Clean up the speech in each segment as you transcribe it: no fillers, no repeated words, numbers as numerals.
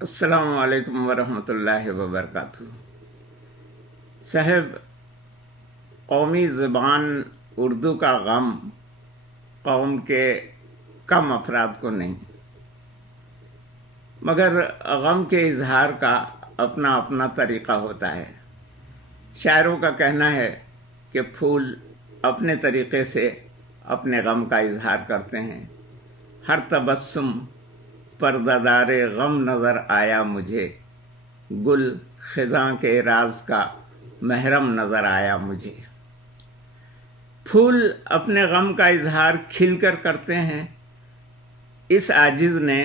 السلام علیکم ورحمۃ اللہ وبرکاتہ۔ صاحب، قومی زبان اردو کا غم قوم کے کم افراد کو نہیں، مگر غم کے اظہار کا اپنا اپنا طریقہ ہوتا ہے۔ شاعروں کا کہنا ہے کہ پھول اپنے طریقے سے اپنے غم کا اظہار کرتے ہیں۔ ہر تبسم پردہ دار غم نظر آیا مجھے، گل خزاں کے راز کا محرم نظر آیا مجھے۔ پھول اپنے غم کا اظہار کھل کر کرتے ہیں، اس عاجز نے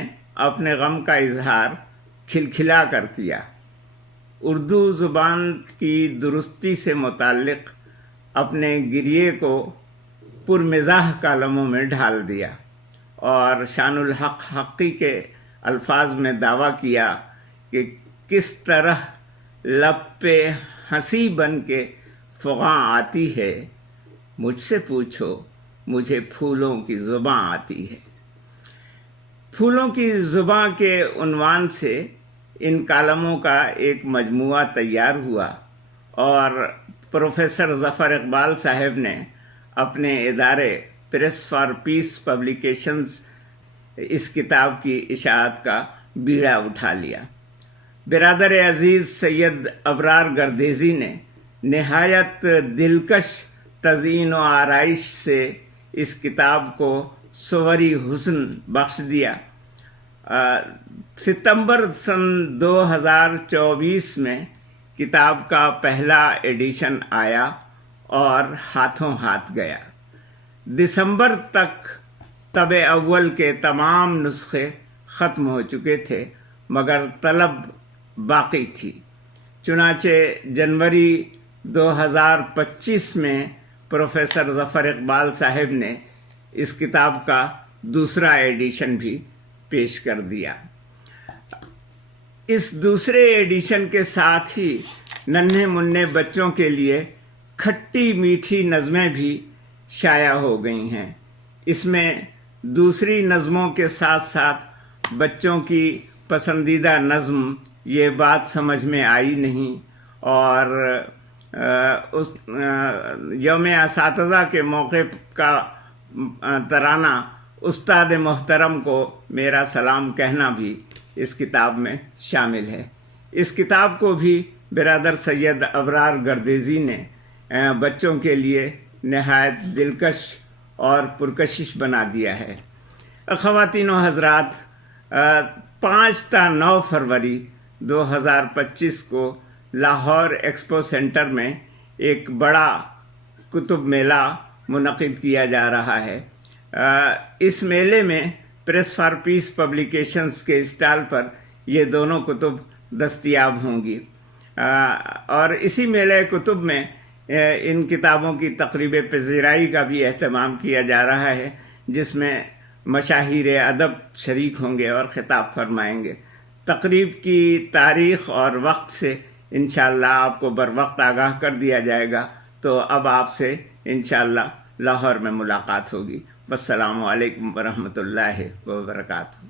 اپنے غم کا اظہار کھلکھلا کر کیا۔ اردو زبان کی درستی سے متعلق اپنے گریے کو پرمزاح کالموں میں ڈھال دیا اور شان الحق حقی کے الفاظ میں دعویٰ کیا کہ کس طرح لب پہ ہنسی بن کے فغاں آتی ہے، مجھ سے پوچھو مجھے پھولوں کی زباں آتی ہے۔ پھولوں کی زباں کے عنوان سے ان کالموں کا ایک مجموعہ تیار ہوا اور پروفیسر ظفر اقبال صاحب نے اپنے ادارے پریس فار پیس پبلیکیشنز اس کتاب کی اشاعت کا بیڑا اٹھا لیا۔ برادر عزیز سید ابرار گردیزی نے نہایت دلکش تزئین و آرائش سے اس کتاب کو صوری حسن بخش دیا۔ ستمبر سن 2024 میں کتاب کا پہلا ایڈیشن آیا اور ہاتھوں ہاتھ گیا۔ دسمبر تک طبع اول کے تمام نسخے ختم ہو چکے تھے، مگر طلب باقی تھی۔ چنانچہ جنوری 2025 میں پروفیسر ظفر اقبال صاحب نے اس کتاب کا دوسرا ایڈیشن بھی پیش کر دیا۔ اس دوسرے ایڈیشن کے ساتھ ہی ننھے منھے بچوں کے لیے کھٹی میٹھی نظمیں بھی شائع ہو گئی ہیں۔ اس میں دوسری نظموں کے ساتھ ساتھ بچوں کی پسندیدہ نظم یہ بات سمجھ میں آئی نہیں اور اس یوم اساتذہ کے موقع کا ترانہ استاد محترم کو میرا سلام کہنا بھی اس کتاب میں شامل ہے۔ اس کتاب کو بھی برادر سید ابرار گردیزی نے بچوں کے لیے نہایت دلکش اور پرکشش بنا دیا ہے۔ خواتین و حضرات، 5 تا 9 فروری 2025 کو لاہور ایکسپو سینٹر میں ایک بڑا کتب میلہ منعقد کیا جا رہا ہے۔ اس میلے میں پریس فار پیس پبلیکیشنز کے اسٹال پر یہ دونوں کتب دستیاب ہوں گی اور اسی میلے کتب میں ان کتابوں کی تقریب پذیرائی کا بھی اہتمام کیا جا رہا ہے، جس میں مشاہیر ادب شریک ہوں گے اور خطاب فرمائیں گے۔ تقریب کی تاریخ اور وقت سے انشاءاللہ آپ کو بر وقت آگاہ کر دیا جائے گا، تو اب آپ سے انشاءاللہ لاہور میں ملاقات ہوگی۔ والسلام علیکم ورحمۃ اللہ وبرکاتہ۔